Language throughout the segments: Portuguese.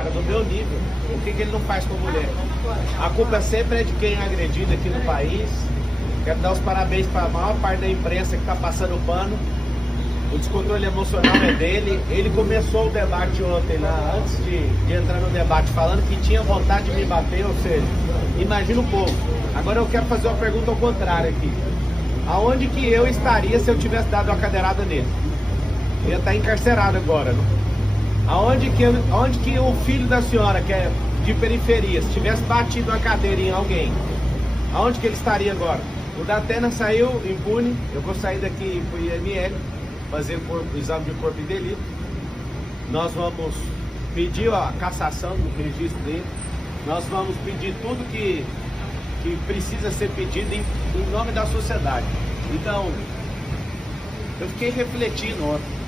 cara do meu nível, o que ele não faz com a mulher? A culpa sempre é de quem é agredido aqui no país. Quero dar os parabéns para a maior parte da imprensa que está passando o pano. O descontrole emocional é dele. Ele começou o debate ontem, lá, antes de entrar no debate, falando que tinha vontade de me bater, ou seja, imagina um pouco. Agora eu quero fazer uma pergunta ao contrário aqui. Aonde que eu estaria se eu tivesse dado uma cadeirada nele? Ele está encarcerado agora, né? Aonde que o filho da senhora, que é de periferia, se tivesse batido uma cadeira em alguém, aonde que ele estaria agora? O Datena saiu impune. Eu vou sair daqui pro IML, fazer o exame de corpo de delito. Nós vamos pedir a cassação do registro dele. Nós vamos pedir tudo que precisa ser pedido em nome da sociedade. Então, eu fiquei refletindo ontem.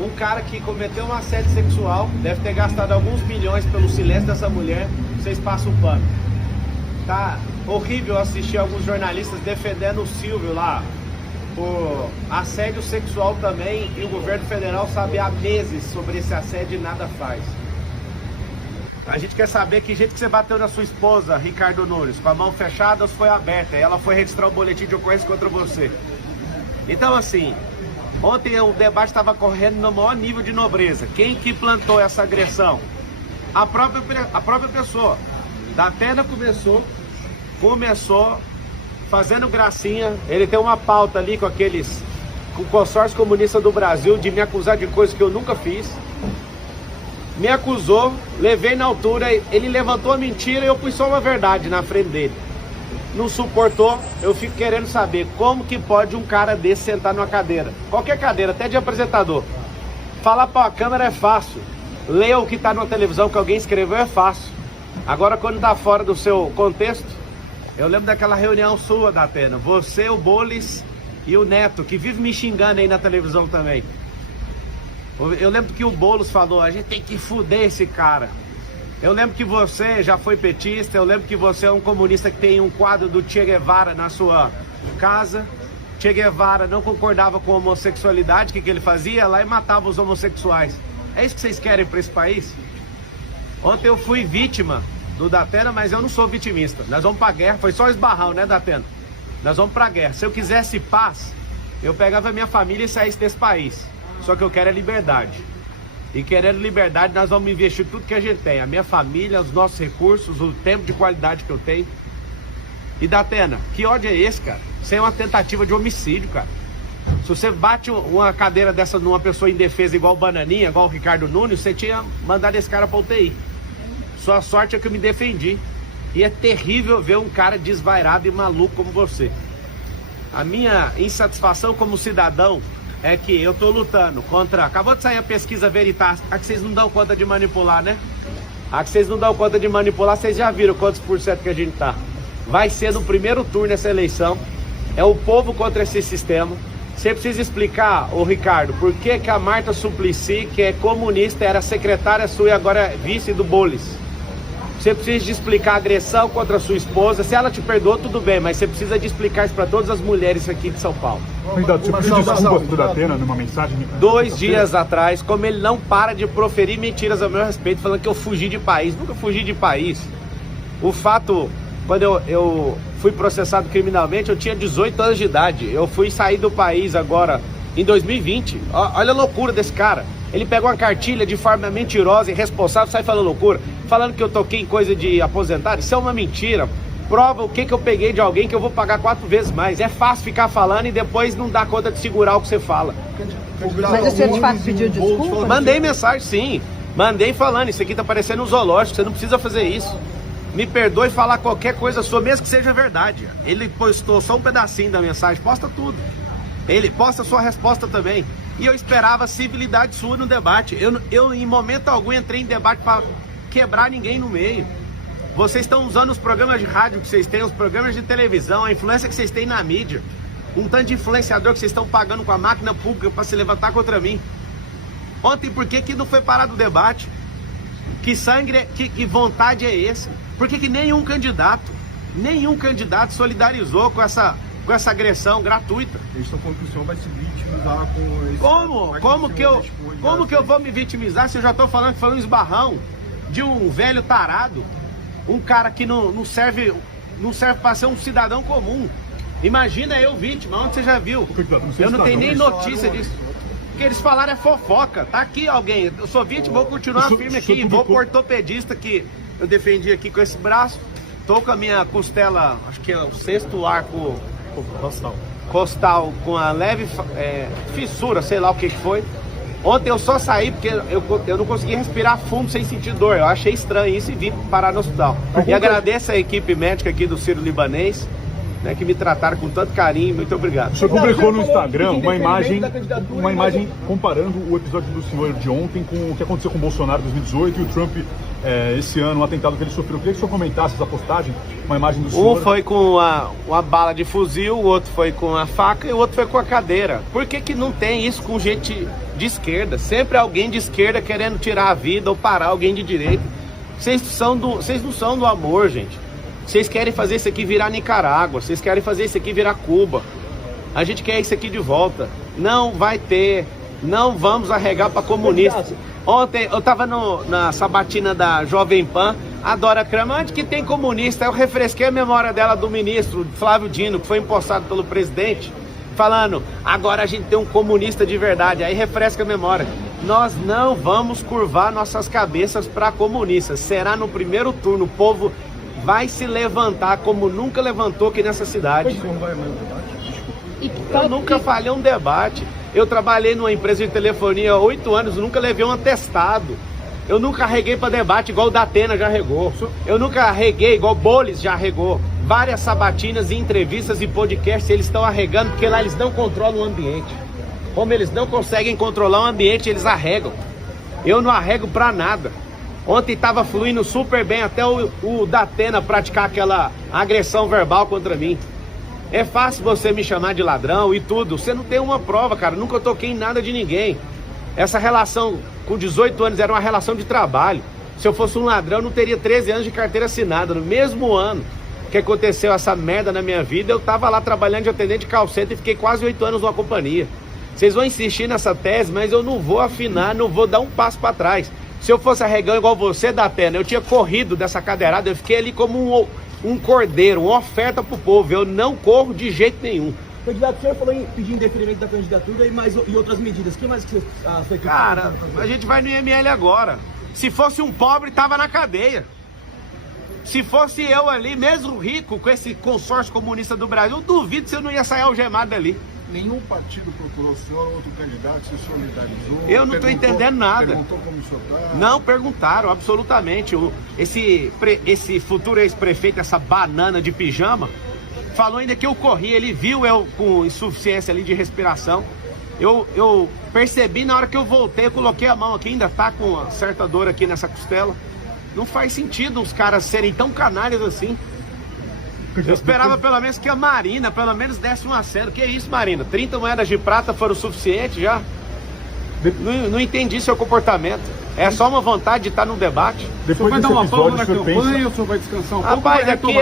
Um cara que cometeu um assédio sexual, deve ter gastado alguns milhões pelo silêncio dessa mulher, vocês passam o pano. Tá horrível assistir alguns jornalistas defendendo o Silvio lá por assédio sexual também, e o governo federal sabe há meses sobre esse assédio e nada faz. A gente quer saber que jeito que você bateu na sua esposa, Ricardo Nunes, com a mão fechada ou se foi aberta, e ela foi registrar um boletim de ocorrência contra você. Então assim, ontem o debate estava correndo no maior nível de nobreza. Quem que plantou essa agressão? A própria pessoa. Datena começou fazendo gracinha. Ele tem uma pauta ali com o consórcio comunista do Brasil de me acusar de coisas que eu nunca fiz. Me acusou, levei na altura, ele levantou a mentira e eu pus só uma verdade na frente dele. Não suportou, eu fico querendo saber como que pode um cara desse sentar numa cadeira, qualquer cadeira, até de apresentador. Falar para a câmera é fácil, ler o que está na televisão que alguém escreveu é fácil. Agora quando está fora do seu contexto, eu lembro daquela reunião sua, Datena, você, o Boles e o Neto, que vive me xingando aí na televisão também. Eu lembro que o Boulos falou, a gente tem que fuder esse cara. Eu lembro que você já foi petista, eu lembro que você é um comunista que tem um quadro do Che Guevara na sua casa. Che Guevara não concordava com a homossexualidade, o que ele fazia? Lá e matava os homossexuais. É isso que vocês querem para esse país? Ontem eu fui vítima do Datena, mas eu não sou vitimista. Nós vamos pra guerra, foi só esbarrão, né, Datena? Nós vamos pra guerra. Se eu quisesse paz, eu pegava minha família e saísse desse país. Só que eu quero é liberdade. E querendo liberdade, nós vamos investir tudo que a gente tem. A minha família, os nossos recursos, o tempo de qualidade que eu tenho. E Datena, que ódio é esse, cara? Isso é uma tentativa de homicídio, cara. Se você bate uma cadeira dessa numa pessoa indefesa igual o Bananinha, igual o Ricardo Nunes, você tinha mandado esse cara pra UTI. Sua sorte é que eu me defendi. E é terrível ver um cara desvairado e maluco como você. A minha insatisfação como cidadão é que eu tô lutando contra... Acabou de sair a pesquisa Veritas. A que vocês não dão conta de manipular, né? A que vocês não dão conta de manipular, vocês já viram quantos por cento que a gente tá. Vai ser no primeiro turno essa eleição. É o povo contra esse sistema. Você precisa explicar, ô Ricardo, por que que a Marta Suplicy, que é comunista, era secretária sua e agora é vice do Boles. Você precisa de explicar a agressão contra a sua esposa. Se ela te perdoou, tudo bem, mas você precisa de explicar isso para todas as mulheres aqui de São Paulo. Você pediu desculpas pro Datena numa mensagem? 2 dias atrás, como ele não para de proferir mentiras a meu respeito, falando que eu fugi de país. Nunca fugi de país. O fato, quando eu fui processado criminalmente, eu tinha 18 anos de idade. Eu fui sair do país agora em 2020. Olha a loucura desse cara. Ele pega uma cartilha de forma mentirosa e irresponsável, sai falando loucura, falando que eu toquei em coisa de aposentado. Isso é uma mentira. Prova o que eu peguei de alguém que eu vou pagar 4 vezes mais. É fácil ficar falando e depois não dar conta de segurar o que você fala. Mas o senhor de fato pediu desculpa? Mandei mensagem, sim. Mandei falando, isso aqui tá parecendo um zoológico, você não precisa fazer isso. Me perdoe falar qualquer coisa sua, mesmo que seja verdade. Ele postou só um pedacinho da mensagem, posta tudo. Ele posta a sua resposta também. E eu esperava civilidade sua no debate. Eu em momento algum entrei em debate para quebrar ninguém no meio. Vocês estão usando os programas de rádio que vocês têm, os programas de televisão, a influência que vocês têm na mídia. Um tanto de influenciador que vocês estão pagando com a máquina pública para se levantar contra mim. Ontem, por que não foi parado o debate? Que sangue, que vontade é esse? Por que nenhum candidato solidarizou com essa com essa agressão gratuita. Eles estão falando que o senhor vai se vitimizar com esse... Como que eu vou me vitimizar se eu já estou falando que foi um esbarrão de um velho tarado, um cara que não serve para ser um cidadão comum. Imagina eu vítima, onde você já viu? Eu não tenho nem notícia disso. O que eles falaram é fofoca. Tá aqui alguém, eu sou vítima, vou continuar firme aqui, vou pro ortopedista que eu defendi aqui com esse braço. Tô com a minha costela, acho que é o 6º arco costal com a leve fissura, sei lá o que foi. Ontem eu só saí porque eu não consegui respirar fundo sem sentir dor. Eu achei estranho isso e vim parar no hospital. E agradeço a equipe médica aqui do Sírio-Libanês, né, que me trataram com tanto carinho. Muito obrigado. O senhor publicou no Instagram uma imagem comparando o episódio do senhor de ontem com o que aconteceu com o Bolsonaro em 2018 e o Trump esse ano, o atentado que ele sofreu. Eu queria que o senhor comentasse essa postagem, uma imagem do senhor. Um foi com uma bala de fuzil, o outro foi com a faca e o outro foi com a cadeira. Por que não tem isso com gente de esquerda? Sempre alguém de esquerda querendo tirar a vida ou parar alguém de direita. Vocês não são do amor, gente. Vocês querem fazer isso aqui virar Nicarágua, vocês querem fazer isso aqui virar Cuba. A gente quer isso aqui de volta. Não vai ter, não vamos arregar para comunista. Ontem eu tava na sabatina da Jovem Pan, a Dora Kramer, onde que tem comunista? Eu refresquei a memória dela do ministro Flávio Dino, que foi empossado pelo presidente, falando, agora a gente tem um comunista de verdade. Aí refresca a memória. Nós não vamos curvar nossas cabeças para comunistas. Será no primeiro turno, o povo vai se levantar como nunca levantou aqui nessa cidade. Eu nunca falhei um debate. Eu trabalhei numa empresa de telefonia há 8 anos, nunca levei um atestado. Eu nunca arreguei para debate igual o Datena já arregou. Eu nunca arreguei igual o Bolis já arregou. Várias sabatinas e entrevistas e podcasts eles estão arregando porque lá eles não controlam o ambiente. Como eles não conseguem controlar o ambiente, eles arregam. Eu não arrego para nada. Ontem estava fluindo super bem até o Datena praticar aquela agressão verbal contra mim. É fácil você me chamar de ladrão e tudo. Você não tem uma prova, cara. Nunca toquei em nada de ninguém. Essa relação com 18 anos era uma relação de trabalho. Se eu fosse um ladrão, eu não teria 13 anos de carteira assinada. No mesmo ano que aconteceu essa merda na minha vida, eu tava lá trabalhando de atendente de call center e fiquei quase 8 anos numa companhia. Vocês vão insistir nessa tese, mas eu não vou afinar, não vou dar um passo para trás. Se eu fosse arregão igual você, Datena, eu tinha corrido dessa cadeirada, eu fiquei ali como um cordeiro, uma oferta pro povo. Eu não corro de jeito nenhum. Candidato, o senhor falou em pedir indeferimento da candidatura e outras medidas. O que mais que você foi? Cara, a gente vai no IML agora. Se fosse um pobre, tava na cadeia. Se fosse eu ali, mesmo rico, com esse consórcio comunista do Brasil, eu duvido se eu não ia sair algemado dali. Nenhum partido procurou o senhor ou outro candidato se solidarizou? Eu não estou entendendo nada. Perguntou como o senhor tá? Não perguntaram, absolutamente. Esse futuro ex-prefeito, essa banana de pijama, falou ainda que eu corri. Ele viu eu com insuficiência ali de respiração. Eu percebi na hora que eu voltei, eu coloquei a mão aqui, ainda tá com uma certa dor aqui nessa costela. Não faz sentido os caras serem tão canalhas assim. Eu esperava pelo menos que a Marina, pelo menos desse um aceno. Que isso, Marina? 30 moedas de prata foram o suficiente já? Não entendi seu comportamento. É só uma vontade de estar num debate. Depois vai dar uma pausa na campanha, o senhor vai descansar um pouco? Rapaz, aqui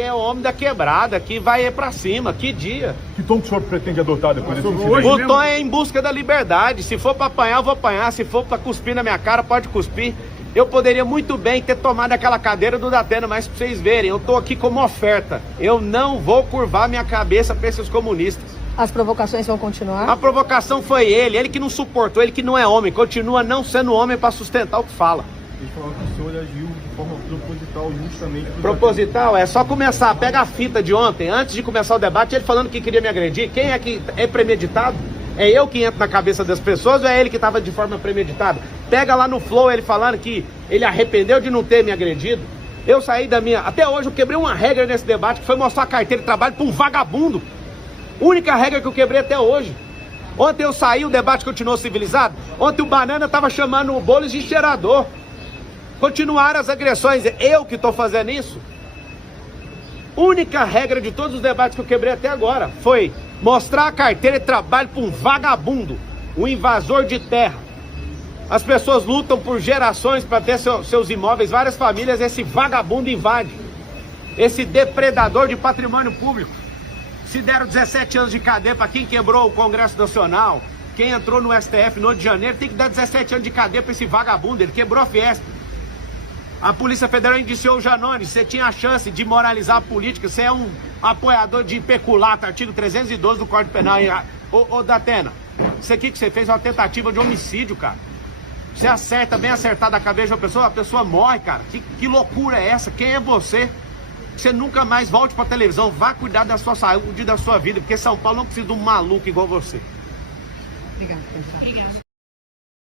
é homem da quebrada, aqui vai pra cima, que dia? Que tom que o senhor pretende adotar depois desse incidente? O tom é em busca da liberdade. Se for pra apanhar, eu vou apanhar. Se for pra cuspir na minha cara, pode cuspir. Eu poderia muito bem ter tomado aquela cadeira do Datena, mas pra vocês verem, eu tô aqui como oferta. Eu não vou curvar minha cabeça pra esses comunistas. As provocações vão continuar? A provocação foi ele que não suportou, ele que não é homem, continua não sendo homem pra sustentar o que fala. Eles falaram que o senhor agiu de forma proposital justamente... Proposital? É só começar, pega a fita de ontem, antes de começar o debate, ele falando que queria me agredir. Quem é que é premeditado? É eu que entro na cabeça das pessoas ou é ele que estava de forma premeditada? Pega lá no Flow ele falando que ele arrependeu de não ter me agredido. Eu saí da minha... Até hoje eu quebrei uma regra nesse debate, que foi mostrar a carteira de trabalho para um vagabundo. Única regra que eu quebrei até hoje. Ontem eu saí, o debate continuou civilizado. Ontem o Banana estava chamando o Bolis de cheirador. Continuaram as agressões. Eu que estou fazendo isso? Única regra de todos os debates que eu quebrei até agora foi mostrar a carteira de trabalho para um vagabundo, um invasor de terra. As pessoas lutam por gerações para ter seus imóveis, várias famílias, esse vagabundo invade. Esse depredador de patrimônio público. Se deram 17 anos de cadeia para quem quebrou o Congresso Nacional, quem entrou no STF no 8 de janeiro, tem que dar 17 anos de cadeia para esse vagabundo. Ele quebrou a Fiesp. A Polícia Federal indiciou o Janones. Você tinha a chance de moralizar a política. Você é um apoiador de peculato, artigo 312 do Código Penal. Ô Datena, isso aqui que você fez é uma tentativa de homicídio, cara. Você acerta bem acertado a cabeça de uma pessoa, a pessoa morre, cara. Que loucura é essa? Quem é você? Você nunca mais volte pra televisão. Vá cuidar da sua saúde e da sua vida, porque São Paulo não precisa de um maluco igual você. Obrigada.